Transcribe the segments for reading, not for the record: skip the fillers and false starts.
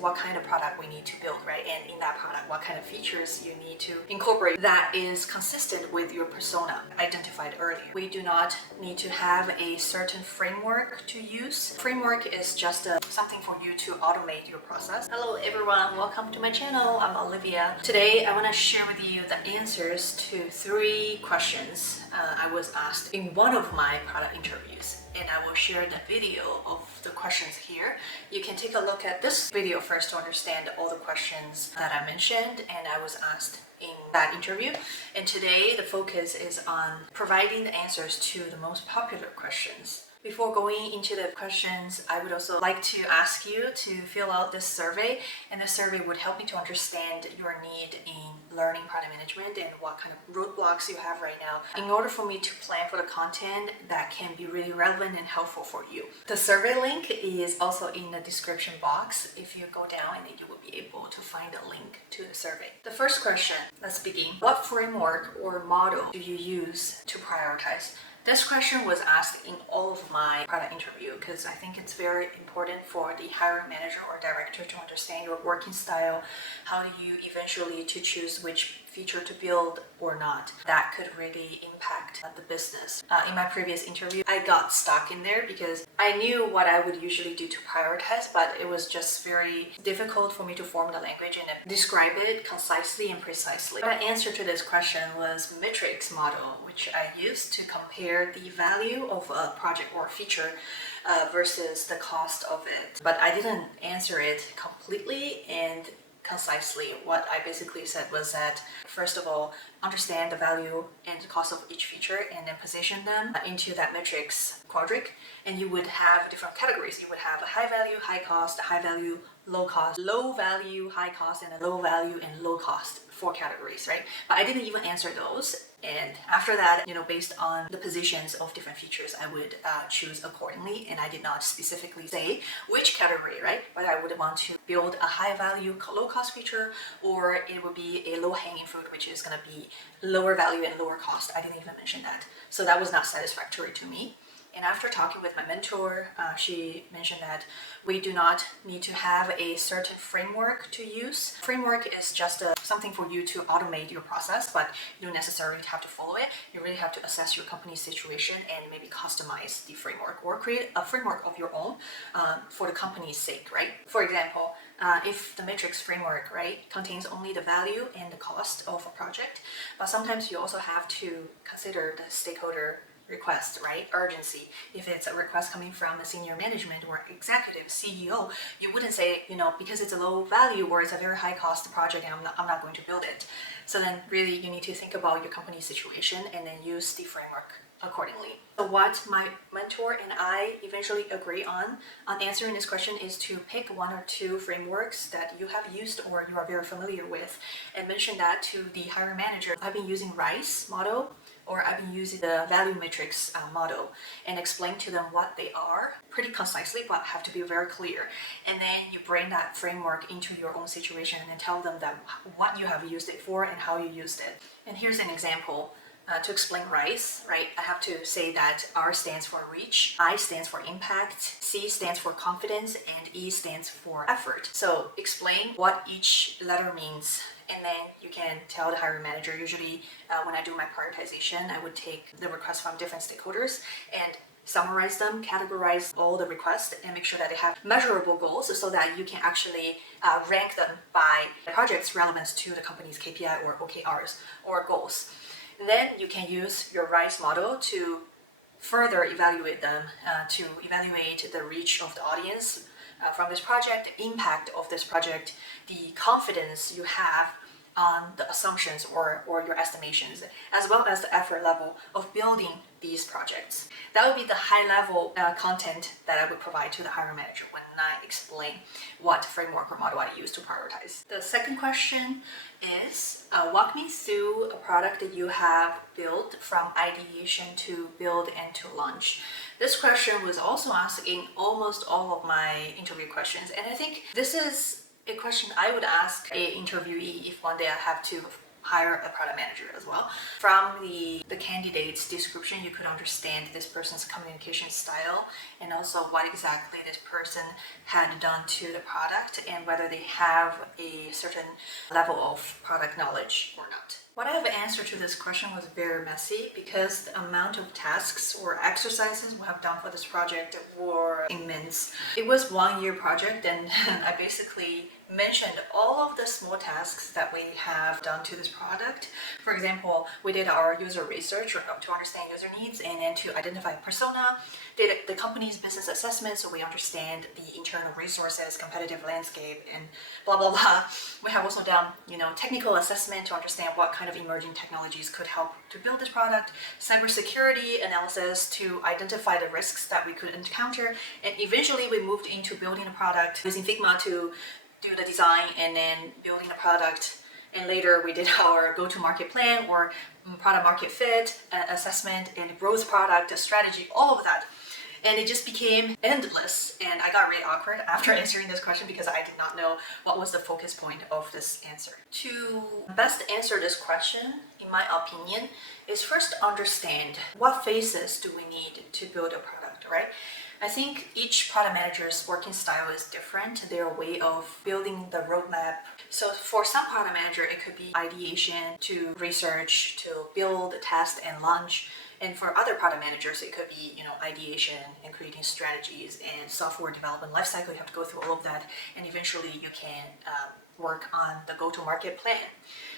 what kind of product we need to build, right? And in that product, what kind of features you need to incorporate that is consistent with your persona identified earlier. We do not need to have a certain framework to use. Framework is just something for you to automate your process. Hello everyone, welcome to my channel. I'm Olivia. Today I want to share with you the answers to 3 questions I was asked in one of my product interviews. And I will share the video of the questions here. You can take a look at this video first to understand all the questions that I mentioned and I was asked in that interview. And today the focus is on providing the answers to the most popular questions. Before going into the questions, I would also like to ask you to fill out this survey, and this survey would help me to understand your need in learning product management and what kind of roadblocks you have right now in order for me to plan for the content that can be really relevant and helpful for you. The survey link is also in the description box. If you go down, and then you will be able to find a link to the survey. The first question, let's begin. What framework or model do you use to prioritize? This question was asked in all of my product interview because I think it's very important for the hiring manager or director to understand your working style. How do you eventually to choose which feature to build or not? That could really impact the business. In my previous interview, I got stuck in there because I knew what I would usually do to prioritize, but it was just very difficult for me to form the language and describe it concisely and precisely. My answer to this question was matrix model, which I used to compare the value of a project or feature versus the cost of it. But I didn't answer it completely and concisely. What I basically said was that, first of all, understand the value and the cost of each feature and then position them into that matrix quadrant, and you would have different categories. You would have a high value, high cost, high value, low cost, low value, high cost, and a low value and low cost, 4 categories, right? But I didn't even answer those. And after that, based on the positions of different features, I would choose accordingly. And I did not specifically say which category, right? Whether I would want to build a high value, low cost feature, or it would be a low hanging fruit, which is going to be lower value and lower cost. I didn't even mention that. So that was not satisfactory to me. And after talking with my mentor, she mentioned that we do not need to have a certain framework to use. Framework is just something for you to automate your process, but you don't necessarily have to follow it. You really have to assess your company's situation and maybe customize the framework or create a framework of your own for the company's sake, right? For example, if the matrix framework, right, contains only the value and the cost of a project, but sometimes you also have to consider the stakeholder request, right? Urgency. If it's a request coming from a senior management or executive CEO, you wouldn't say, because it's a low value or it's a very high cost project and I'm not going to build it. So then really you need to think about your company's situation and then use the framework accordingly. So what my mentor and I eventually agree on answering this question is to pick 1 or 2 frameworks that you have used or you are very familiar with and mention that to the hiring manager. I've been using RICE model, or I've been using the value matrix model, and explain to them what they are pretty concisely, but have to be very clear. And then you bring that framework into your own situation and then tell them that what you have used it for and how you used it. And here's an example. To explain RICE, right, I have to say that R stands for reach, I stands for impact, C stands for confidence, and E stands for effort. So explain what each letter means, and then you can tell the hiring manager. Usually when I do my prioritization, I would take the requests from different stakeholders and summarize them, categorize all the requests, and make sure that they have measurable goals so that you can actually rank them by the project's relevance to the company's KPI or OKRs or goals. Then you can use your RICE model to further evaluate them, to evaluate the reach of the audience from this project, the impact of this project, the confidence you have on the assumptions or your estimations, as well as the effort level of building these projects. That would be the high level content that I would provide to the hiring manager when I explain what framework or model I use to prioritize. The second question is, walk me through a product that you have built from ideation to build and to launch. This question was also asked in almost all of my interview questions, and I think this is a question I would ask an interviewee if one day I have to hire a product manager as well. From the candidate's description, you could understand this person's communication style and also what exactly this person had done to the product and whether they have a certain level of product knowledge or not. What I have answered to this question was very messy because the amount of tasks or exercises we have done for this project were immense. It was 1 year project and I basically mentioned all of the small tasks that we have done to this product. For example, we did our user research to understand user needs and then to identify persona, did the company's business assessment so we understand the internal resources, competitive landscape, and blah blah blah. We have also done, technical assessment to understand what kind of emerging technologies could help to build this product, cybersecurity analysis to identify the risks that we could encounter, and eventually we moved into building a product using Figma to do the design and then building the product. And later we did our go-to-market plan or product market fit assessment and growth product strategy, all of that. And it just became endless and I got really awkward after answering this question because I did not know what was the focus point of this answer. To best answer this question, in my opinion, is first understand what phases do we need to build a product, right? I think each product manager's working style is different, their way of building the roadmap. So for some product manager, it could be ideation to research, to build, test, and launch. And for other product managers, it could be, ideation and creating strategies and software development lifecycle. You have to go through all of that, and eventually you can work on the go-to-market plan.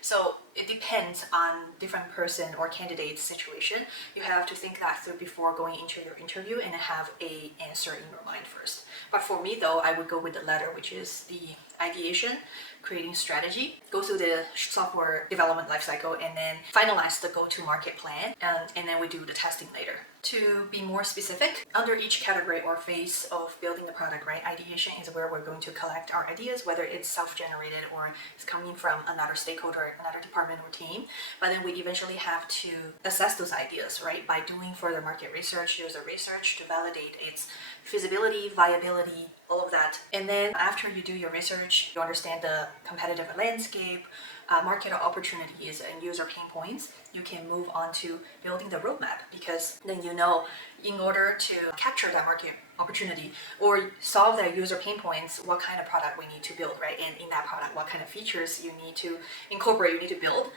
So it depends on different person or candidate's situation. You have to think that through before going into your interview and have an answer in your mind first. But for me though, I would go with the latter, which is the ideation, creating strategy, go through the software development lifecycle, and then finalize the go-to-market plan, and then we do the testing later. To be more specific, under each category or phase of building the product, right? Ideation is where we're going to collect our ideas, whether it's self-generated or it's coming from another stakeholder, another department or team. But then we eventually have to assess those ideas, right? By doing further market research, user research to validate its feasibility, viability, all of that. And then after you do your research, you understand the competitive landscape, market opportunities, and user pain points, you can move on to building the roadmap because then in order to capture that market opportunity or solve that user pain points, what kind of product we need to build, right? And in that product, what kind of features you need to incorporate, you need to build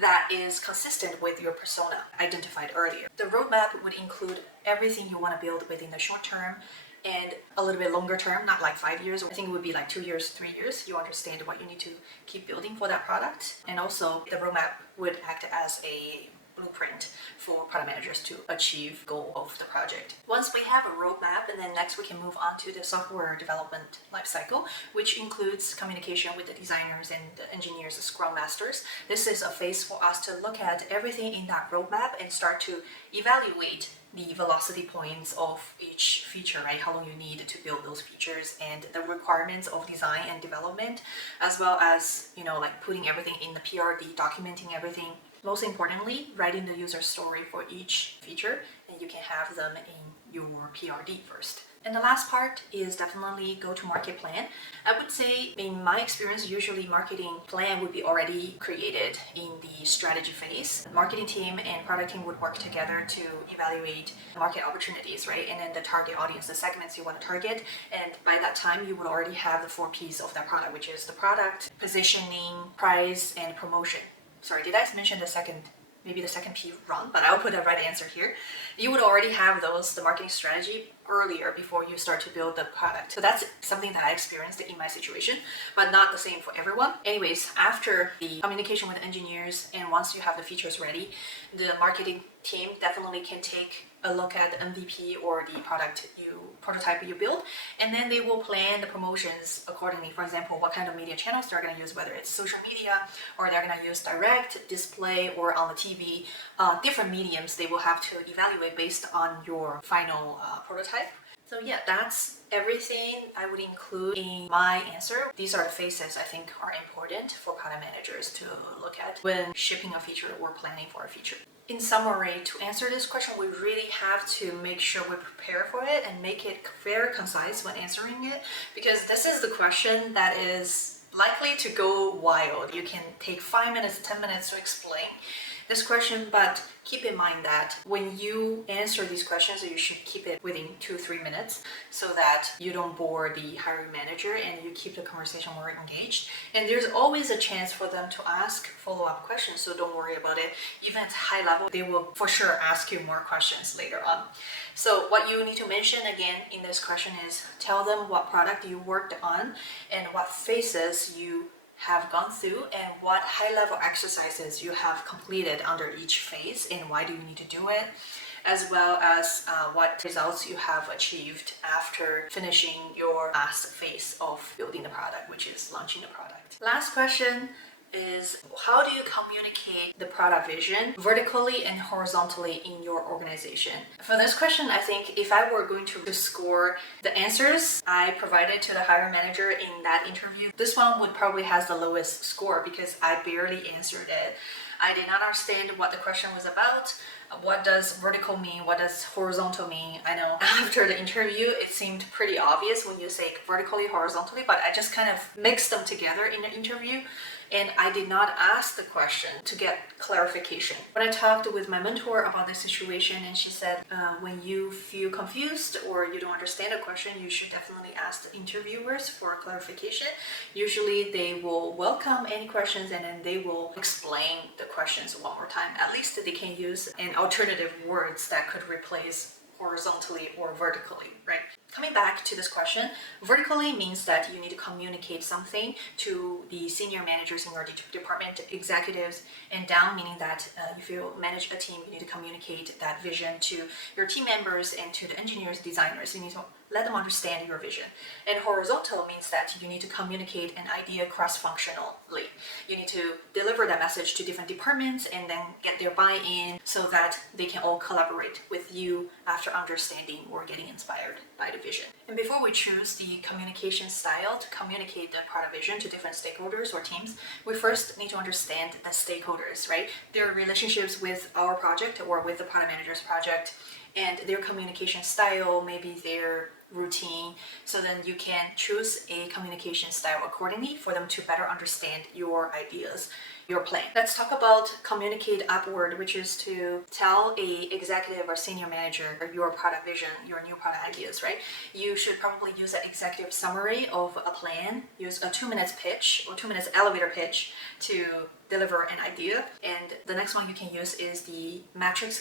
that is consistent with your persona identified earlier. The roadmap would include everything you want to build within the short term and a little bit longer term, not like 5 years. I think it would be like 2 years, 3 years. You understand what you need to keep building for that product. And also the roadmap would act as a blueprint for product managers to achieve goal of the project. Once we have a roadmap, and then next we can move on to the software development lifecycle, which includes communication with the designers and the engineers, the scrum masters. This is a phase for us to look at everything in that roadmap and start to evaluate the velocity points of each feature, right? How long you need to build those features and the requirements of design and development, as well as, like putting everything in the PRD, documenting everything. Most importantly, writing the user story for each feature, and you can have them in your PRD first. And the last part is definitely go-to-market plan. I would say, in my experience, usually marketing plan would be already created in the strategy phase. The marketing team and product team would work together to evaluate market opportunities, right? And then the target audience, the segments you want to target. And by that time, you would already have the 4 Ps of that product, which is the product, positioning, price, and promotion. Sorry, did I mention the second P wrong, but I'll put a right answer here. You would already have the marketing strategy earlier before you start to build the product. So that's something that I experienced in my situation, but not the same for everyone. Anyways, after the communication with engineers and once you have the features ready, the marketing team definitely can take a look at the MVP or the prototype you build, and then they will plan the promotions accordingly. For example, what kind of media channels they're going to use, whether it's social media or they're going to use direct display or on the TV. Different mediums they will have to evaluate based on your final prototype. So yeah, that's everything I would include in my answer. These are the phases I think are important for product managers to look at when shipping a feature or planning for a feature. In summary, to answer this question, we really have to make sure we prepare for it and make it very concise when answering it, because this is the question that is likely to go wild. You can take 5 minutes, 10 minutes to explain this question, but keep in mind that when you answer these questions, you should keep it within 2-3 minutes so that you don't bore the hiring manager and you keep the conversation more engaged. And there's always a chance for them to ask follow-up questions, so don't worry about it. Even at high level, they will for sure ask you more questions later on. So what you need to mention again in this question is tell them what product you worked on and what phases you have gone through and what high-level exercises you have completed under each phase and why do you need to do it, as well as what results you have achieved after finishing your last phase of building the product, which is launching the product. Last question is how do you communicate the product vision vertically and horizontally in your organization? For this question, I think if I were going to score the answers I provided to the hiring manager in that interview, this one would probably has the lowest score because I barely answered it. I did not understand what the question was about. What does vertical mean? What does horizontal mean? I know after the interview, it seemed pretty obvious when you say vertically, horizontally, but I just kind of mixed them together in the interview. And I did not ask the question to get clarification. When I talked with my mentor about the situation, and she said, when you feel confused or you don't understand a question, you should definitely ask the interviewers for clarification. Usually they will welcome any questions and then they will explain the questions one more time. At least they can use an alternative words that could replace horizontally or vertically, right? Coming back to this question, vertically means that you need to communicate something to the senior managers in your department, executives, and down meaning that if you manage a team, you need to communicate that vision to your team members and to the engineers, designers. You need to let them understand your vision. And horizontal means that you need to communicate an idea cross-functionally. You need to deliver that message to different departments and then get their buy-in so that they can all collaborate with you after understanding or getting inspired by the vision. And before we choose the communication style to communicate the product vision to different stakeholders or teams, we first need to understand the stakeholders, right? Their relationships with our project or with the product manager's project and their communication style, maybe their routine. So then you can choose a communication style accordingly for them to better understand your ideas, your plan. Let's talk about communicate upward, which is to tell a executive or senior manager your product vision, your new product ideas, right? You should probably use an executive summary of a plan, use a 2 minutes pitch or 2 minutes elevator pitch to deliver an idea. And the next one you can use is the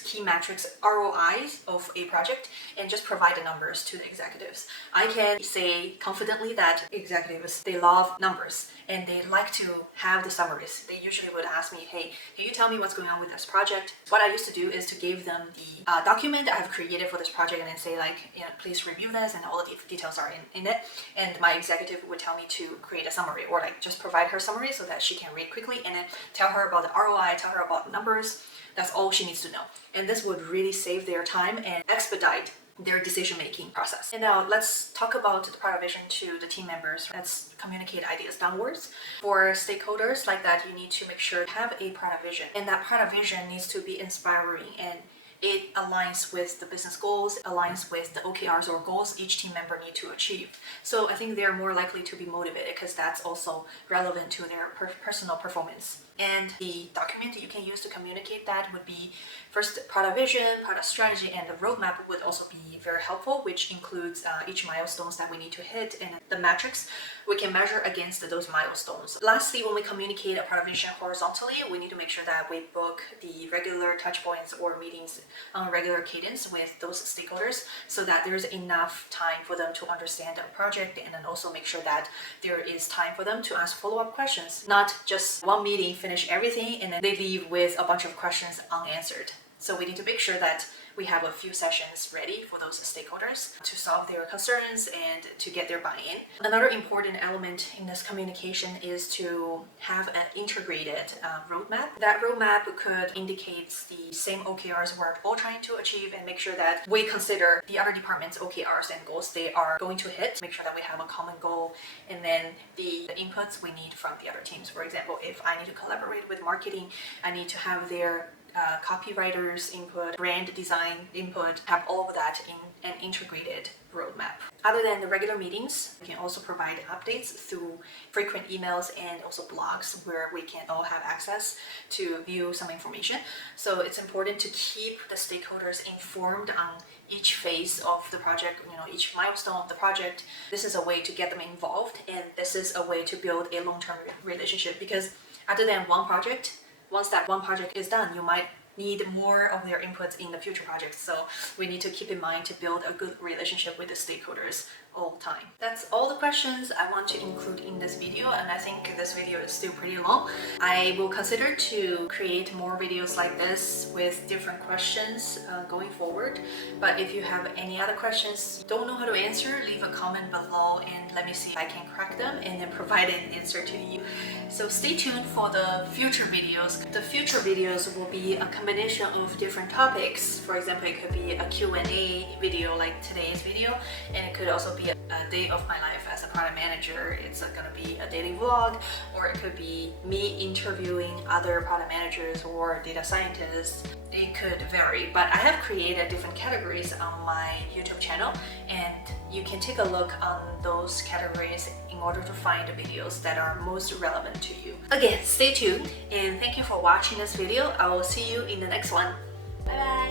key metrics ROIs of a project, and just provide the numbers to the executives. I can say confidently that executives, they love numbers and they like to have the summaries. They usually would ask me, hey, can you tell me what's going on with this project? What I used to do is to give them the document I have created for this project and then say like, please review this and all the details are in it. And my executive would tell me to create a summary or like just provide her summary so that she can read quickly and then tell her about the ROI, tell her about the numbers. That's all she needs to know. And this would really save their time and expedite their decision-making process. And now let's talk about the product vision to the team members. Let's communicate ideas downwards. For stakeholders like that, you need to make sure to have a product vision. And that product vision needs to be inspiring and it aligns with the business goals, aligns with the OKRs or goals each team member need to achieve. So I think they're more likely to be motivated because that's also relevant to their personal performance. And the document you can use to communicate that would be first product vision, product strategy, and the roadmap would also be very helpful, which includes each milestones that we need to hit and the metrics we can measure against those milestones. Lastly, when we communicate a product vision horizontally, we need to make sure that we book the regular touch points or meetings on a regular cadence with those stakeholders so that there's enough time for them to understand the project and then also make sure that there is time for them to ask follow-up questions. Not just one meeting, finish everything, and then they leave with a bunch of questions unanswered. So we need to make sure that we have a few sessions ready for those stakeholders to solve their concerns and to get their buy-in. Another important element in this communication is to have an integrated roadmap. That roadmap could indicate the same OKRs we're all trying to achieve and make sure that we consider the other department's OKRs and goals they are going to hit, make sure that we have a common goal, and then the inputs we need from the other teams. For example, if I need to collaborate with marketing, I need to have their copywriters input, brand design input, have all of that in an integrated roadmap. Other than the regular meetings, we can also provide updates through frequent emails and also blogs where we can all have access to view some information. So it's important to keep the stakeholders informed on each phase of the project, each milestone of the project. This is a way to get them involved, and this is a way to build a long-term relationship, because other than one project, once that one project is done, you might need more of their inputs in the future projects. So we need to keep in mind to build a good relationship with the stakeholders all the time. That's all the questions I want to include in this video, and I think this video is still pretty long. I will consider to create more videos like this with different questions going forward. But if you have any other questions, don't know how to answer, leave a comment below and let me see if I can crack them and then provide an answer to you. So stay tuned for the future videos. The future videos will be a combination of different topics. For example, it could be a Q&A video like today's video, and it could also be a day of my life as a product manager. It's going to be a daily vlog, or it could be me interviewing other product managers or data scientists. It could vary, but I have created different categories on my YouTube channel, and you can take a look on those categories in order to find the videos that are most relevant to you. Again, stay tuned, and thank you for watching this video. I will see you in the next one. Bye bye.